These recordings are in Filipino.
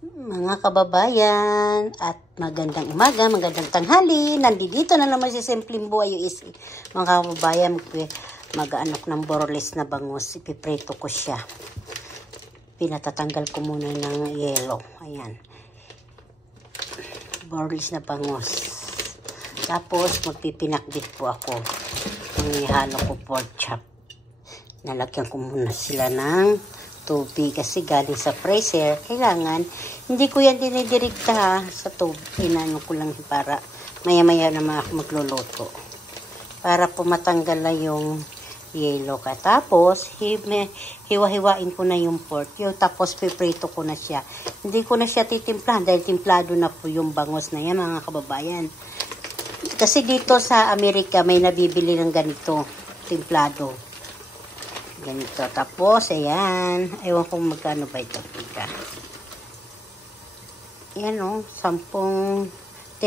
Mga kababayan at magandang umaga, magandang tanghali. Nandito na naman si Simpleng Buhay USA. Mga kababayan, mag-ano ng borles na bangus. Ipiprito ko siya. Pinatatanggal ko muna ng yelo. Ayan. Borles na bangus. Tapos magpipinakbit po ako. Ihalo ko pork chop. Nalagyan ko muna sila ng tubig kasi galing sa freezer. Kailangan, hindi ko yan dinidirekta sa tubig. Inano ko lang para maya-maya naman ako magluluto. Para po matanggal na yung yelo ka. Tapos, hiwa-hiwain ko na yung pork. Tapos, piprito ko na siya. Hindi ko na siya titimplahan dahil timplado na po yung bangus na yan, mga kababayan. Kasi dito sa Amerika, may nabibili ng ganito, timplado. Ganito. Tapos, ayan. Ewan kong magkano ba ito. Ayan o. $10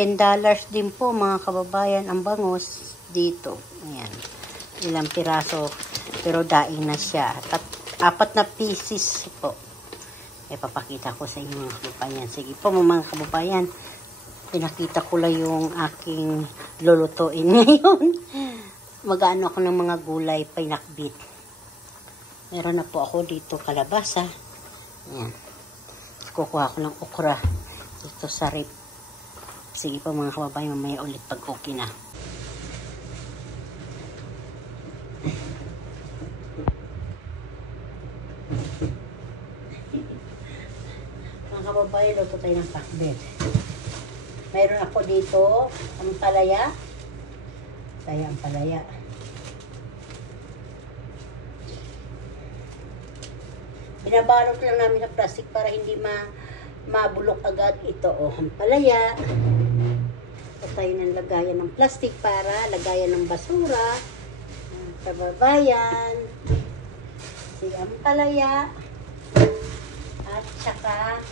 din po mga kababayan ang bangus dito. Ayan. Ilang piraso. Pero daing na siya. 4 na pieces po. Papakita ko sa inyo mga kababayan. Sige po mga kababayan. Pinakita ko lang yung aking lulutuin ngayon. Mag-ano ako ng mga gulay pinakbit. Meron na po ako dito kalabasa. Ayan. Kukuha ko ng okra dito sa rip. Sige po mga kababayan, mamaya ulit pag okay na. Mga kababayan, luto tayo ng pakbet. Meron ako dito ampalaya. Tayo ampalaya. Binabalot lang namin sa plastic para hindi mabulok agad ito. O, ampalaya. Ito tayo ng lagayan ng plastic para lagayan ng basura. Kababayan. Si ampalaya. At saka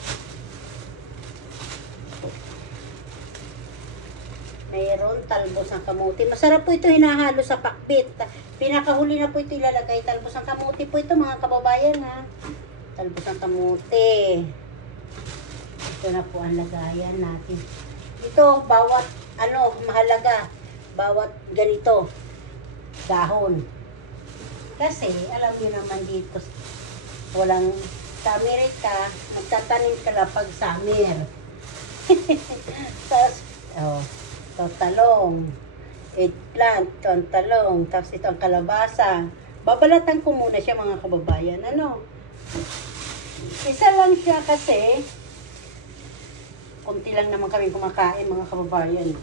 mayroon talbos ng kamuti. Masarap po ito hinahalo sa pakbit. Pinakahuli na po ito ilalagay. Talbos ng kamuti po ito mga kababayan ha. Talbos ng kamuti. Ito na po ang lagayan natin. Ito bawat mahalaga. Bawat ganito dahon. Kasi alam niyo naman dito walang sa Amerika magtatanim ka lang pag summer. Tapos talong, eggplant, talong, tapos ito ang kalabasa. Babalatan ko muna siya mga kababayan. Isa lang siya kasi kunti lang naman kami kumakain mga kababayan.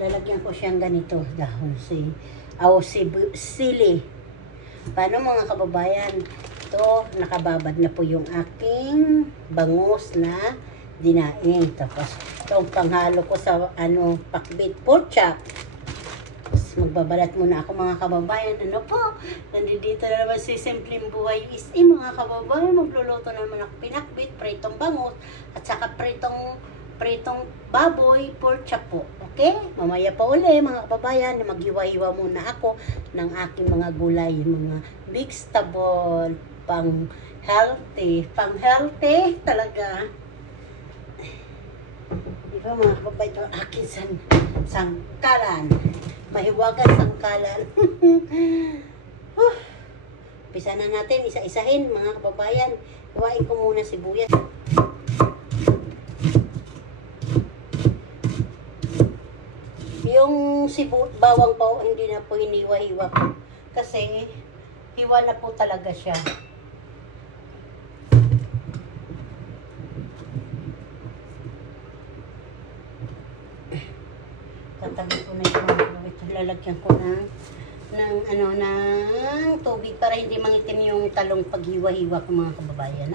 Lalagyan ko siyang ganito dahon sili. Paano mga kababayan? Ito, nakababad na po yung aking bangus na dinaing. Tapos, itong panghalo ko sa pakbit pork chop. Tapos, magbabalat muna ako mga kababayan. Nandito na naman si Simpleng Buhay USA mga kababayan. Magluluto naman ako pinakbit, pritong bangus, at saka pritong baboy, pork chop po. Okay? Mamaya pa uli mga kababayan, maghiwa-hiwa muna ako ng aking mga gulay, mga vegetable, pang healthy talaga. Di ba mga kababayan, ito aking sangkalan. Mahiwagan sangkalan. Umpisa na natin, isa-isahin mga kababayan. Iwain ko muna sibuyas. Yung bawang po, hindi na po hiniwa-hiwa ko. Kasi, hiwa na po talaga siya. Tatagin ko na ito. Lalagyan ko ng tubig para hindi mangitim yung talong paghiwa-hiwa ko mga kababayan.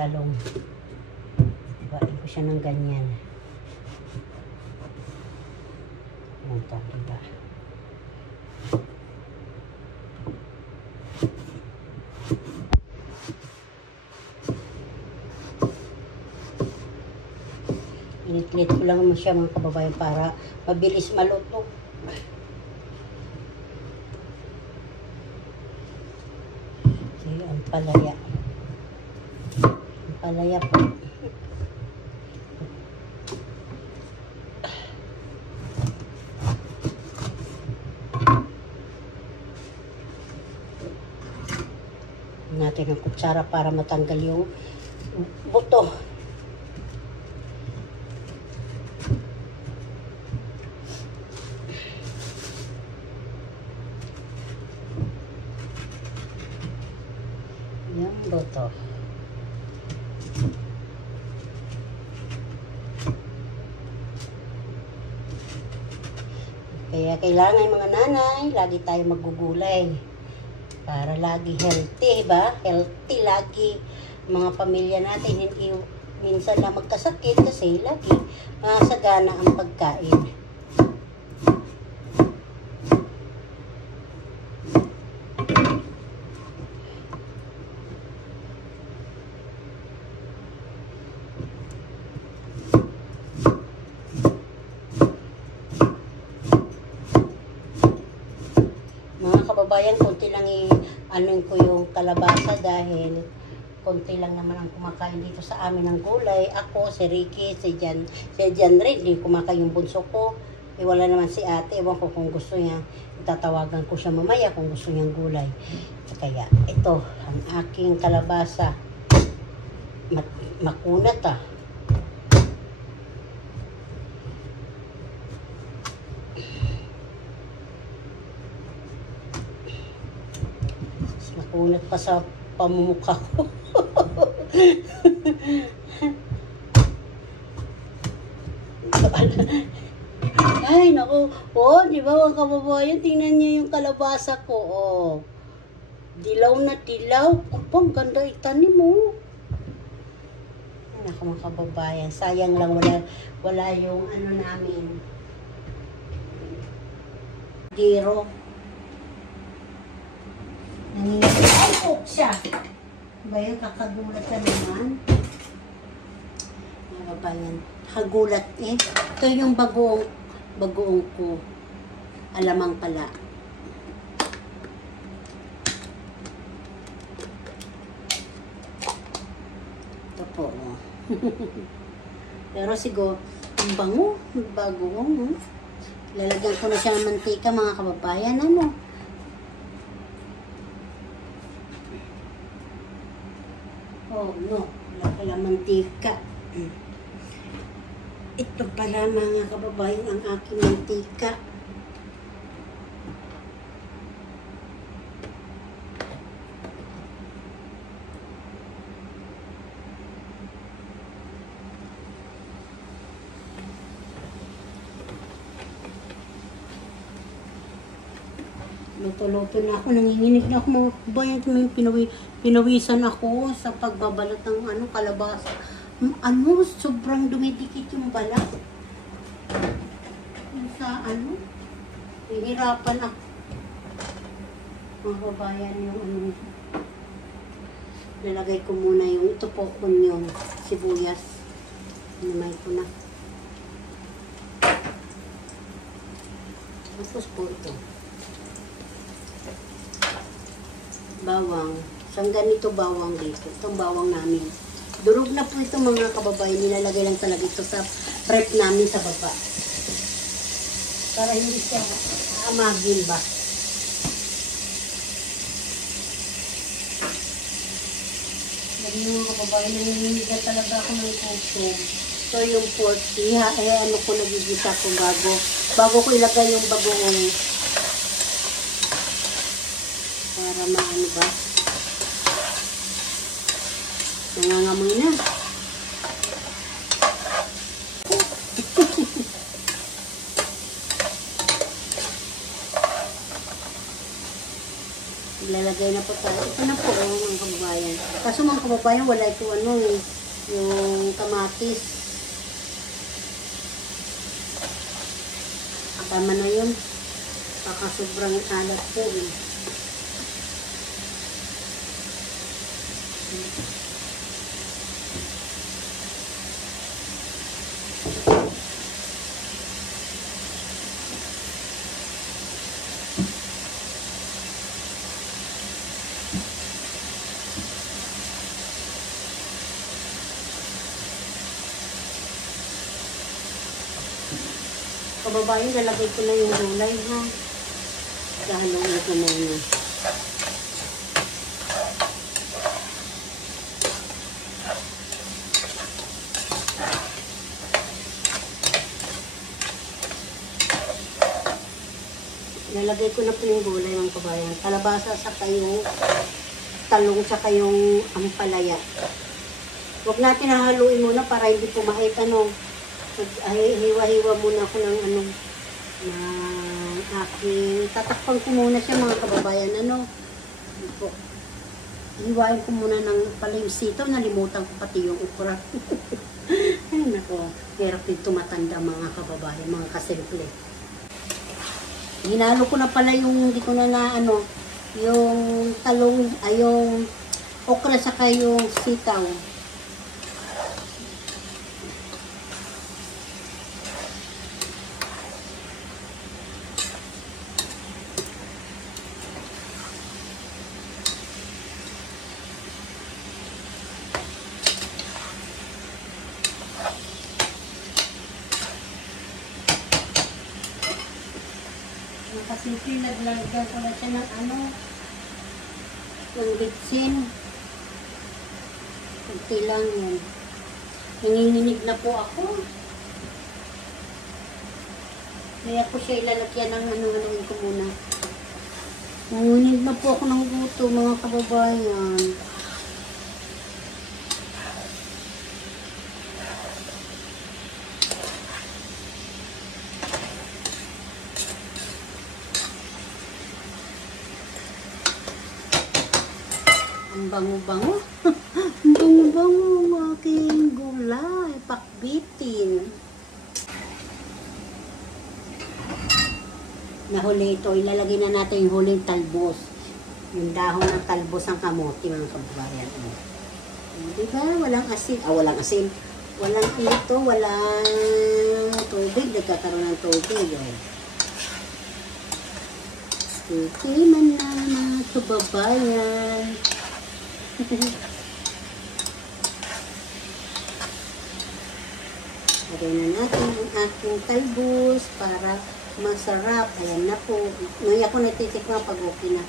Talong. Ibain ko siya ng ganyan. Ito, diba? Lit-lit ko lang naman siya mga kababayan para mabilis maluto. Okay, ang palaya. Ang palaya po. Natin ang kutsara para matanggal yung buto. Yung buto. Kaya kailangan mga nanay, lagi tayo magugulay. Para lagi healthy, ba? Healthy lagi. Mga pamilya natin, hindi minsan na magkasakit kasi lagi sagana ang pagkain. Mga kababayan, konti lang ano ko yung kalabasa dahil konti lang naman ang kumakain dito sa amin ng gulay. Ako, si Ricky, si Jan rin, hindi kumakain yung bunso ko. Wala naman si ate, ewan ko kung gusto niya. Tatawagan ko siya mamaya kung gusto niyang gulay. Kaya ito, ang aking kalabasa. Makunat ah. Makunat pa sa pamumukha ko. Ay, naku. Oh, di ba mga kababayan? Tingnan niyo yung kalabasa ko. Oh. Dilaw na dilaw. Kapag ganda itanim mo. Ay, naku mga kababayan. Sayang lang wala yung ano namin. Giro. Ay, siya. Ba yung kakagulat ka naman? Mga kababayan. Hagulat eh. Ito yung bagoong ko. Alamang pala. Ito po. Oh. Pero siguro, ang bango. Bagoong. Lalagyan ko na siya ng mantika mga kababayan. Ano? Oh no. Wala pala mantika. Ito pala mga kababayan ang aking mantika. Luto-luto na ako. Nanginginig na ako mga kababayan. Pinawisan ako sa pagbabalot ng kalabasa. Sobrang dumidikit yung balat. Sa hihirapan ako. Mga kababayan, yung lalagay ko muna yung ito po yung sibuyas. Namay ko na. Tapos po ito. Bawang. Saan ganito bawang dito? Itong bawang namin. Durog na po ito mga kababayan. Nilalagay lang talaga ito sa prep namin sa baba. Para hindi siya amagin ba. Lagi mga kababayan, nanginginig talaga ako ng kusog. So yung pork, ko nagigisa ko bago ko ilagay yung bagoong para maano ba. Nangangamoy na. Ilalagay na po tayo. Ito na po mga kababayan. Kaso mga kababayan, wala ito yung kamatis. Tama na yun. Baka sobrang alat po eh. kababayan, lalagay ko na yung gulay ha. Haluin ko muna. Lalagay ko na po yung gulay ng kabayan. Kalabasa sa kayong talong sa kayong ampalaya. Huwag natin hahaluin muna para hindi pumahit hiwa-hiwa muna ako ng aking tatakpan ko muna siya mga kababayan. Hiwain ko muna ng palimsito. Nalimutan ko pati yung ukra. Ay nako, hirap din tumatanda mga kababayan, mga kasimple. Hinalo ko na pala yung hindi ko na yung talong, yung okra saka yung sitaw. Kasi pinaglagyan ko na siya ng yung bitsin. Kunti lang yun. Nanginginig na po ako. Kaya ko siya ilalagyan ng haluin ko muna. Nanginginig na po ako ng guto mga kababayan. Ang bango-bango. Ang bango-bango ang aking gulay. Pakbitin. Nahuli ito. Ilalagay na natin yung huling talbos. Yung dahon ng talbos ng kamote mga kababayan. Diba? Walang asin. Walang asin. Walang ito. Walang tubig. Nagkakaroon ng tubig. Tikiman na mga kababayan. Lagay na natin ang aking talbos para masarap. Ayan na po. Ngayon ako natitikman pag okay na.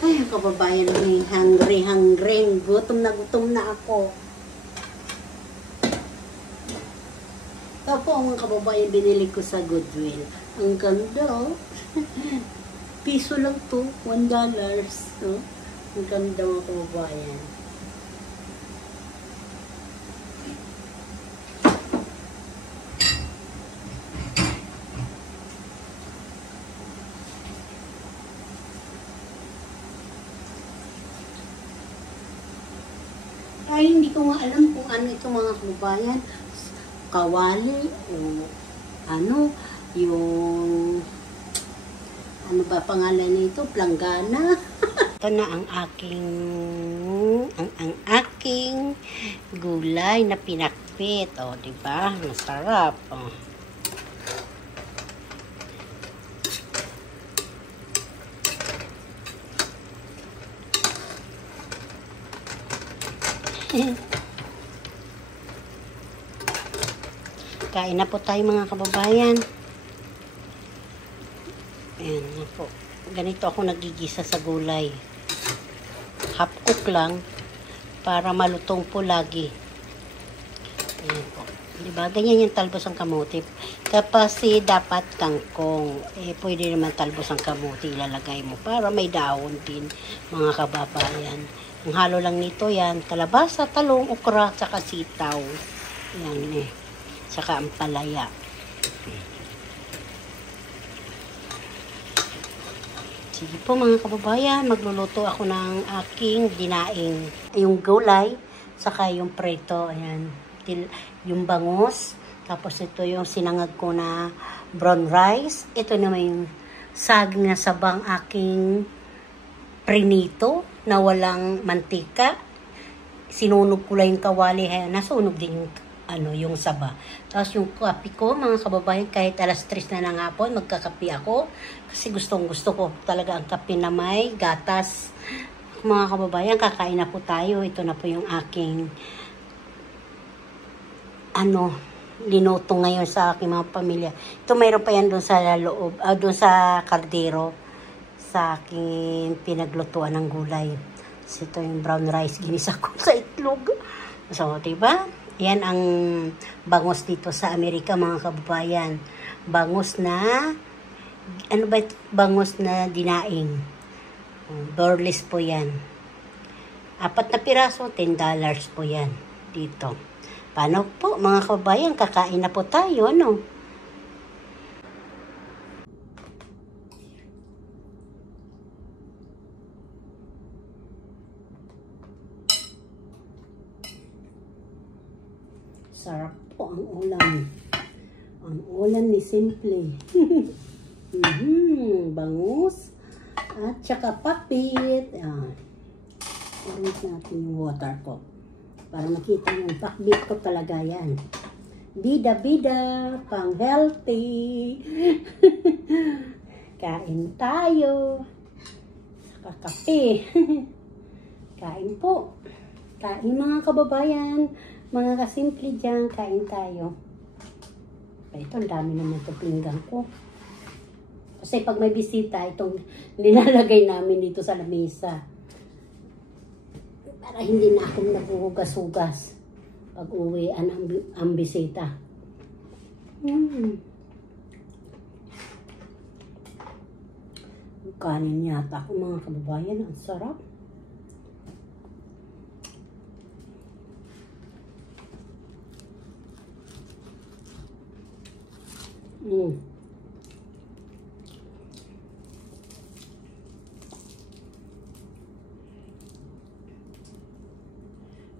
Ay, kababayan, may hungry. Gutom na ako. Ito po ang mga kababayan binili ko sa Goodwill. Ang ganda, oh. Piso lang to, $1. No? Ang ganda mga kababayan. Ay, hindi ko nga alam kung ano ito mga kababayan. Kawali o yung ano ba pangalan nito? Planggana. Ito na ang aking gulay na pinakpit. O, diba? Masarap. O. Kain na po tayo mga kababayan. Ayan na po. Ganito ako nagigisa sa gulay. Half cook lang para malutong po lagi. Ayan po. Diba? Ganyan yung talbos ng kamote. Tapos dapat kangkong. Pwede naman talbos ng kamote ilalagay mo para may dahon din mga kababayan. Ang halo lang nito yan. Kalabasa, talong, okra, saka sitaw. Ayan saka ampalaya. Sige po mga kababayan, magluluto ako ng aking dinaing. Yung gulay, saka yung preto, ayan. Yung bangus, tapos ito yung sinangag ko na brown rice. Ito naman yung saging na sabang aking prinito na walang mantika. Sinunog ko lang yung kawali, nasunog din yung saba. Tapos yung kape ko, mga kababayan, kahit alas 3 na ng hapon, magkakape ako. Kasi gusto ko talaga ang kape na may gatas. Mga kababayan, kakain na po tayo. Ito na po yung aking ano, linuto ngayon sa aking mga pamilya. Ito mayroon pa yan doon sa loob, doon sa kaldero, sa aking pinaglutuan ng gulay. So, ito yung brown rice, ginisa ko sa itlog. So, diba? Yan ang bangus dito sa Amerika, mga kababayan. Bangus na, ano ba ito? Bangus na dinaing. Burles po yan. 4 na piraso, $10 po yan dito. Paano po, mga kababayan, kakain na po tayo, ano? Sarap po ang ulam. Ang ulam ni Simple. Bangus. At saka papit. Orange natin yung water ko. Para makita yung pakbit ko talaga yan. Bida-bida, pang healthy. Kain tayo. Saka kape. Kain po. Kain mga kababayan. Mga kasimple dyan, kain tayo. Ito, ang dami naman ito pinggan ko. Kasi pag may bisita, itong nilalagay namin dito sa lamesa. Para hindi na akong naguhugas-hugas pag uwi ang bisita. Kanin yata ako mga kababayan. Ang sarap.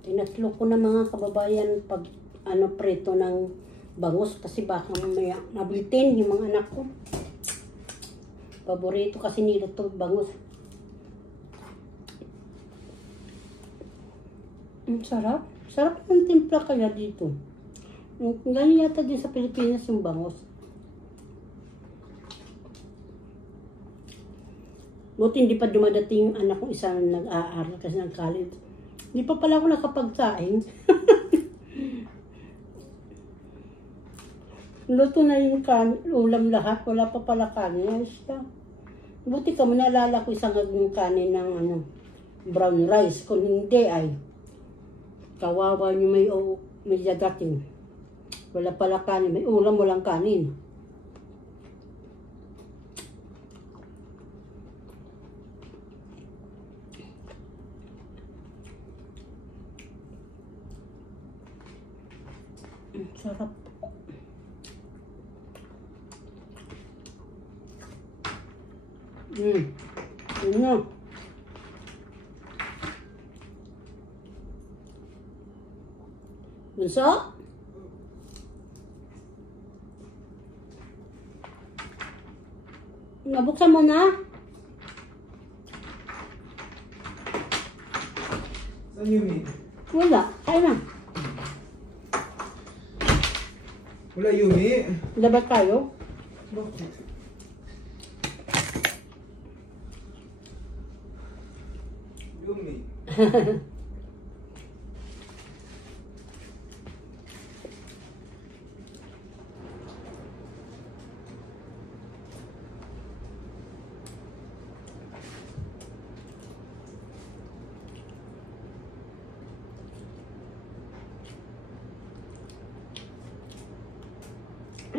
Tinatlo ko na mga kababayan pag preto ng bangus kasi baka mamaya mabitin yung mga anak ko. Paborito kasi nila ito bangus. Sarap. Sarap ng timpla kaya dito. Ganyan yata din sa Pilipinas yung bangus. Buti hindi pa dumadating yung anak ko isa na nag-aaral kasi ng college. Hindi pa pala ako nakapagsaing. Luto na yung ulam lahat. Wala pa pala kanin. Buti ka, naalala ko isang yung kanin ng brown rice. Kung hindi ay kawawa nyo may dadating. Wala pala kanin. May ulam, walang kanin. Sarap. Yun na. Bunso? Nabuksan mo na? Saan Yumi? Wala. Kaya na. Wala Yumi? Labat tayo? Bakit? Yumi.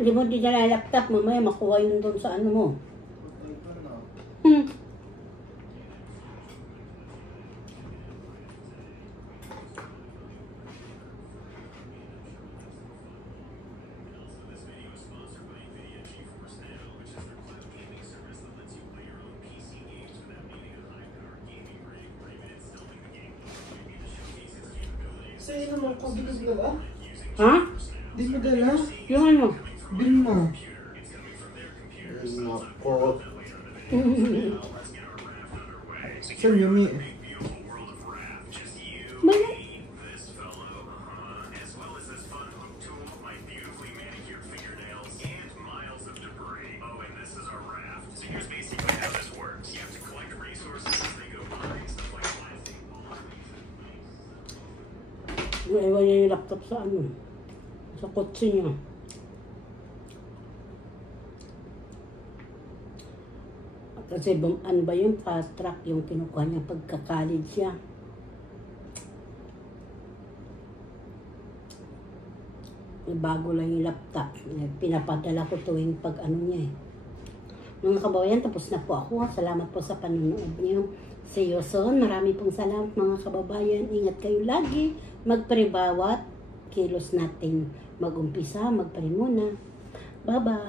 Hindi mo dinala laptop, mamaya makuha yun doon sa ano mo. Patay ka na. Sa'yo naman ko, di ko dala? Ha? Di mo dala? Yung ano? Bin mo. Ay, nako. Saan Yumi? May... Ewan niya yung laptop sa ano. sa kotse niya. Kasi ano ba yung fast track yung kinukuha niya pagka-college siya. Bago lang yung laptop. Pinapadala ko tuwing pag ano niya eh. Mga kababayan, tapos na po ako. Salamat po sa panonood niyo. See you soon. Marami pong salamat mga kababayan. Ingat kayo lagi. Magpre bawat kilos natin mag-umpisa, magpre muna. Bye-bye.